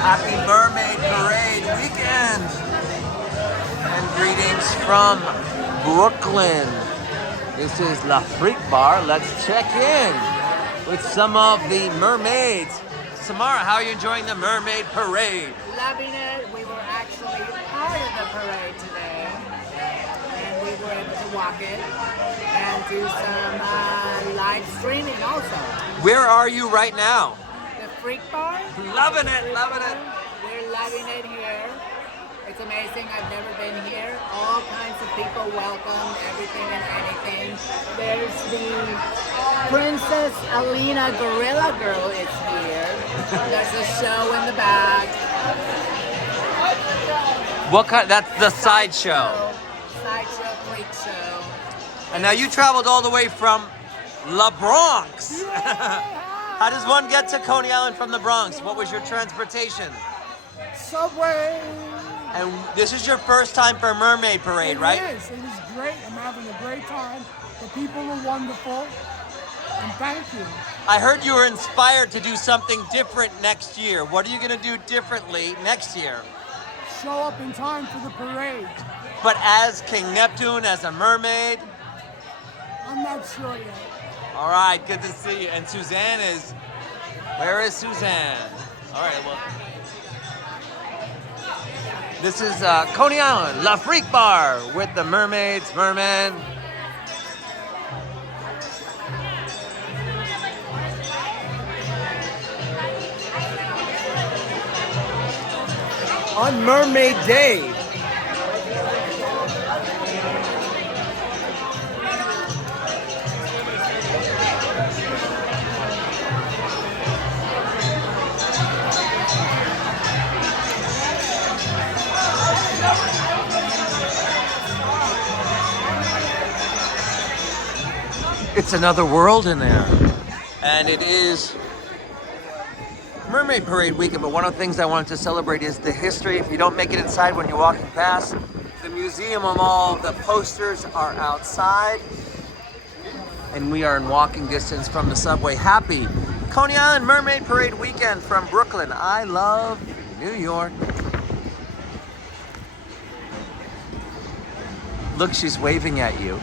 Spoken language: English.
Happy Mermaid Parade weekend! And greetings from Brooklyn. This is La Freak Bar. Let's check in with some of the mermaids. Samara, how are you enjoying the Mermaid Parade? Loving it. We were actually part of the parade today. And we were able to walk it and do some live streaming also. Where are you right now? The Freak Bar. Loving it, loving it. We're loving it here. It's amazing. I've never been here. All kinds of people welcome, everything and anything. There's the Princess Alina Gorilla Girl is here. There's a show in the back. What kind? That's the sideshow. Sideshow, freak show. And now you traveled all the way from La Bronx. How does one get to Coney Island from the Bronx? What was your transportation? Subway. And this is your first time for Mermaid Parade, right? It is. It is great. I'm having a great time. The people are wonderful. And thank you. I heard you were inspired to do something different next year. What are you going to do differently next year? Show up in time for the parade. But as King Neptune, as a mermaid? I'm not sure yet. All right, good to see you. And Suzanne is... Where is Suzanne? All right, well... This is Coney Island, La Freak Bar, with the mermaids, mermen. On Mermaid Day. It's another world in there. And it is Mermaid Parade weekend, but one of the things I wanted to celebrate is the history. If you don't make it inside when you're walking past, the museum of all the posters are outside. And we are in walking distance from the subway. Happy Coney Island Mermaid Parade weekend from Brooklyn. I love New York. Look, she's waving at you.